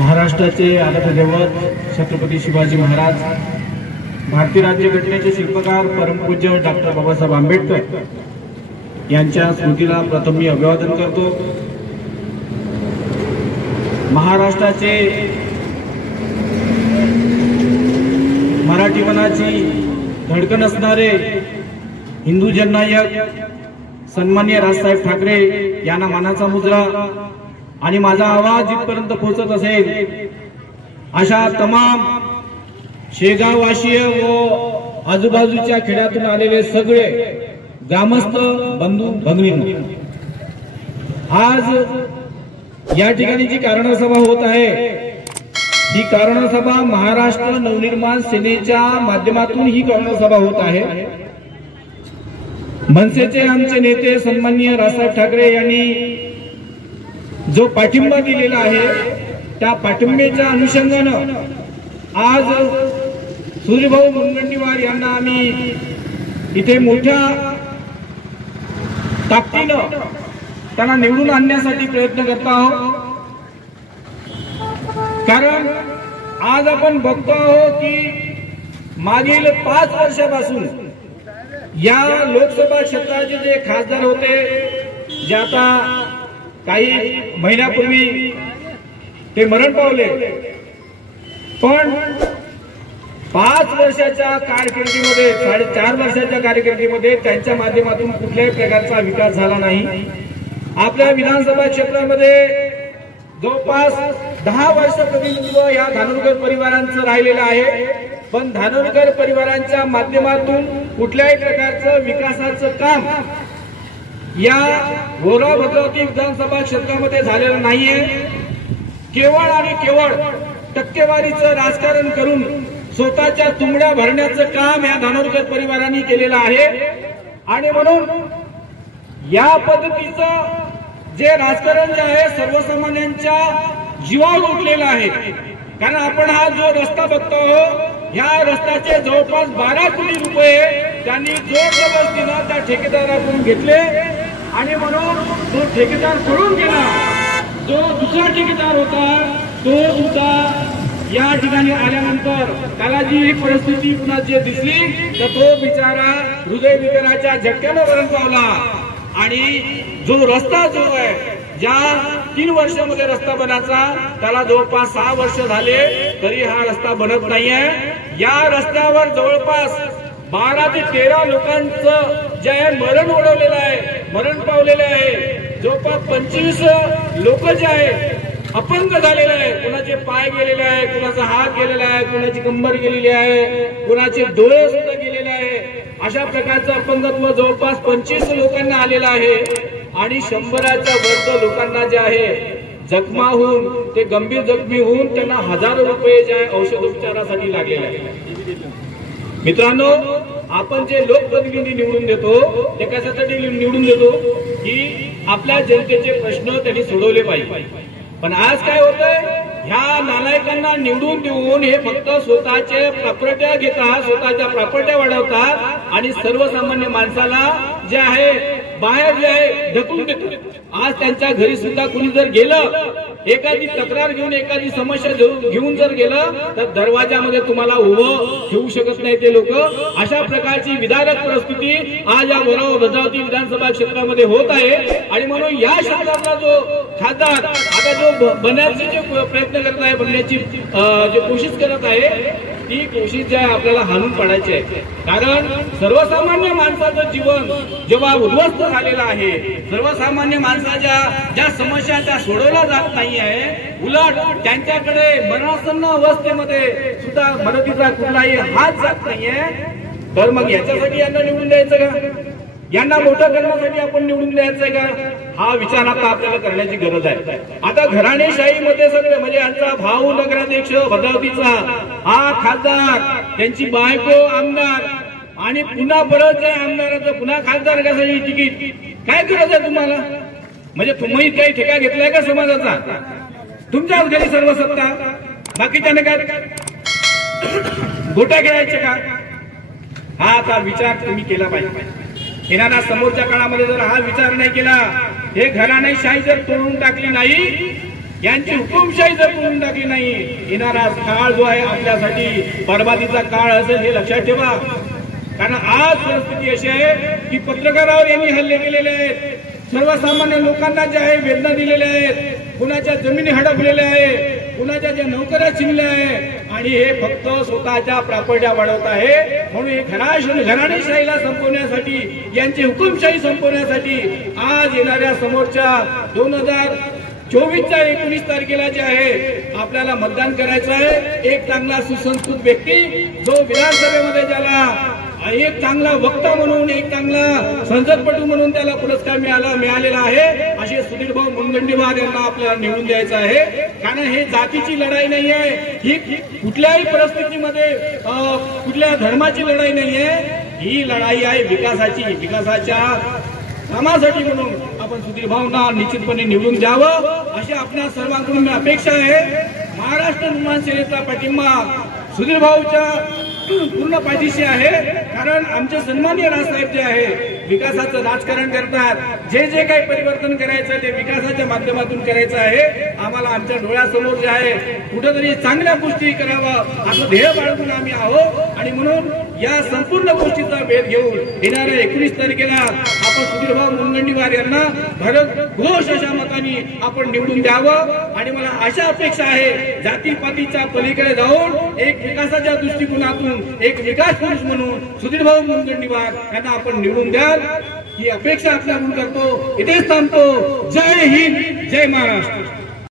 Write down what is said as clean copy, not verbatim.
महाराष्ट्राचे आराध्य दैवत छत्रपती शिवाजी महाराज, भारतीय राज्यघटनेचे शिल्पकार परमपूज्य डॉक्टर बाबासाहेब आंबेडकर यांच्या स्मृतीला प्रथम मी अभिवादन करतो। महाराष्ट्राचे मराठी मनाची धडकन असणारे हिंदू जननायक सन्माननीय राजसाहेब ठाकरे यांना मानाचा मुजरा आणि माझा आवाज जिथपर्यंत पोहोचत असेल अशा तमाम शेगाववासीय व आजूबाजूच्या खेड्यातून आलेले सगळे ग्रामस्थ बंधू भगिनी, आज या ठिकाणी जी कारणसभा होत आहे ही कारणसभा महाराष्ट्र नवनिर्माण सेनेच्या माध्यमातून ही कारणसभा होत आहे। मनसेचे आमचे नेते सन्माननीय राजसाहेब ठाकरे यांनी जो पाठिंबा दिलेला आहे त्या पाठिंब्याच्या अनुषंगाने आज सूर्यभाऊ मुनगंटीवार यांना आम्ही इथे मोठ्या ताकदीने त्यांना निवडून आणण्यासाठी प्रयत्न करत आहोत। कारण आज आपण बघतो आहोत की मागील 5 वर्षापासून या लोकसभा क्षेत्राचे जे खासदार होते, जे आता काही महिन्यापूर्वी ते मरण पावले, पण 5 वर्षाच्या कारकिर्दीमध्ये 4.5 वर्षाच्या कारकिर्दीमध्ये त्यांच्या माध्यमातून कुठल्याही प्रकारचा विकास झाला नाही। आपल्या विधानसभा क्षेत्रामध्ये जवळपास 10 वर्ष प्रतिनिधित्व या धानोरकर परिवारांचं राहिलेलं आहे, पण धानोरकर परिवारांच्या माध्यमातून कुठल्याही प्रकारचं विकासाचं काम या गोरा भद्रावती विधानसभा क्षेत्रामध्ये झालेलं नाहीये। केवळ आणि केवळ टक्केवारीचं राजकारण करून स्वतःच्या तुंबड्या भरण्याचं काम या धानोरकर परिवारांनी केलेलं आहे। आणि म्हणून या पद्धतीचं जे राजकारण जे आहे सर्वसामान्यांच्या जीवावर उठलेलं आहे। कारण आपण हा जो रस्ता बघतो या रस्त्याचे जवळपास 12 कोटी रुपये त्यांनी जोरजबरदस्तीने त्या ठेकेदाराकडून घेतले आणि म्हणून जो ठेकेदार पळून गेला, जो दुसरा ठेकेदार होता तो सुद्धा या ठिकाणी आल्यानंतर त्याला जी एक परिस्थिती पुन्हा जे दिसली तर तो बिचारा हृदयविकाराच्या झटक्याने मरण पावला। आणि जो रस्ता जो आहे ज्या 3 वर्षामध्ये रस्ता बनायचा त्याला जवळपास 6 वर्ष झाले तरी हा रस्ता बनत नाहीये। या रस्त्यावर जवळपास 12 ते 13 लोकांचं जे आहे मरण ओढवलेलं आहे, मरण पावलेलं आहे। जवळपास 25 लोक जे आहे अपंग झालेले आहे, कुणाचे पाय गेलेले आहे, कुणाचा हात गेलेला आहे, कुणाची कंबर गेलेली आहे, कुणाचे डोळे सुद्धा गेलेले आहे। अशा प्रकारचं अपंगत्व जवळपास 25 लोकांना आलेलं आहे आणि 100च्या वर लोकांना जे आहे जखमा होऊन ते गंभीर जखमी होऊन त्यांना हजारो रुपये जे औषधोपचारासाठी लागलेले आहे। मित्रांनो, आपण जे लोकप्रतिनिधी निवडून देतो ते कशासाठी निवडून देतो की आपल्या जनतेचे प्रश्न त्यांनी सोडवले पाहिजे। पण आज काय होतंय, ह्या नालायकांना निवडून देऊन हे फक्त स्वतःचे प्रॉपर्ट्या घेतात, स्वतःच्या प्रॉपर्ट्या वाढवतात आणि सर्वसामान्य माणसाला जे आहे बाहेर जे आहे ढकलून देतात। आज त्यांच्या घरी सुद्धा कुणी जर गेलं, एखादी तक्रार घेऊन एखादी समस्या घेऊन जर गेलं तर दरवाजामध्ये तुम्हाला उभं ठेवू शकत नाही ते लोक। अशा प्रकारची विधारक परिस्थिती आज या गोरा भद्रावती विधानसभा क्षेत्रामध्ये होत आहे। आणि म्हणून या क्षेत्रातला जो खासदार आता जो बनण्याचे जे प्रयत्न करत आहे, बनण्याची जो कोशिश करत आहे ती कोशिश जी आहे आपल्याला हाणून पाडायची आहे। कारण सर्वसामान्य माणसाचं जीवन जेव्हा उद्ध्वस्त झालेलं आहे, सर्वसामान्य माणसाच्या ज्या समस्या त्या सोडवल्या जात नाही आहे, उलट त्यांच्याकडे मरणासन्न अवस्थेमध्ये सुद्धा मदतीचा कुठलाही हात जात नाहीये, तर मग याच्यासाठी यांना निवडून द्यायचं का? यांना मोठं करण्यासाठी आपण निवडून द्यायचंय का? हा विचार आता आपल्याला करण्याची गरज आहे। आता घराणेशाहीमध्ये सगळे म्हणजे यांचा भाऊ नगराध्यक्ष भद्रावतीचा, हा खासदार, त्यांची बायको आमदार आणि पुन्हा परत जे आमदाराचं पुन्हा खासदार कशाची तिकीट, काय गरज आहे तुम्हाला? म्हणजे तुम्ही काही ठेका घेतलाय का समाजाचा? तुमच्याच घरी सर्व सत्ता, बाकीच्याने काय गोट्या खेळायचे का? हा आता विचार तुम्ही केला पाहिजे। येणाऱ्या समोरच्या काळामध्ये जर हा विचार नाही केला, हे घराणेशाही जर तोडून टाकली नाही, यांची हुकुमशाही जर तोडून टाकली आपल्यासाठी नाही, येणारा काळ जो आहे आपल्यासाठी बरबादीचा काळ असेल हे लक्षात ठेवा. कारण आज परिस्थिती अशी आहे की पत्रकारावर यांनी हल्ले केलेले आहेत, सर्वसामान्य लोकांना जे आहे वेदना दिलेल्या आहेत, कुणाच्या जमिनी हडपलेल्या आहे, कुणाच्या ज्या नोकऱ्या छिनल्या आहे, आणि हे फक्त स्वतःच्या प्रॉपर्ट्या वाढवत आहे. म्हणून हे घराणेशाहीला संपवण्यासाठी, यांची हुकुमशाही संपवण्यासाठी आज येणाऱ्या समोरच्या 2024च्या 19 तारखेला जे आहे आपल्याला मतदान करायचं आहे. एक चांगला सुसंस्कृत व्यक्ती जो विधानसभेमध्ये ज्याला एक चांगला वक्ता म्हणून, एक चांगला संसदपटू म्हणून त्याला पुरस्कार मिळालेला आहे, असे सुधीर भाऊ मुनगंटीवार यांना आपल्याला निवडून द्यायचं आहे. कारण हे जातीची लढाई नाही आहे, ही कुठल्याही परिस्थितीमध्ये कुठल्या धर्माची लढाई नाही आहे, ही लढाई आहे विकासाची, विकासाच्या कामासाठी. म्हणून आपण सुधीर भाऊंना निश्चितपणे निवडून द्यावं अशी आपल्या सर्वांकडून अपेक्षा आहे. महाराष्ट्र निर्माण सेनेचा पाठिंबा सुधीर भाऊच्या पूर्ण पाठीशी आहे. कारण आमचे सन्माननीय राजसाहेब जे आहे विकासाचं राजकारण करतात, जे जे काही परिवर्तन करायचं ते विकासाच्या माध्यमातून करायचं आहे. आम्हाला आमच्या डोळ्यासमोर जे आहे कुठेतरी चांगल्या गोष्टी करावं असं ध्येय बाळगून आम्ही आहोत. आणि म्हणून या संपूर्ण गोष्टीचा भेद घेऊन येणाऱ्या 19 तारखेला आपण सुधीर भाऊ मुनगंटीवार यांना भरघोष अशा मताने आपण निवडून द्यावं. आणि मला अशा अपेक्षा आहे जातीपातीच्या पलीकडे जाऊन एक विकासाच्या दृष्टिकोनातून एक विकास पुरुष म्हणून सुधीर भाऊ मुनगंटीवार यांना आपण निवडून द्याल ही अपेक्षा आपल्याकडून करतो. इथेच थांबतो. जय हिंद, जय महाराष्ट्र.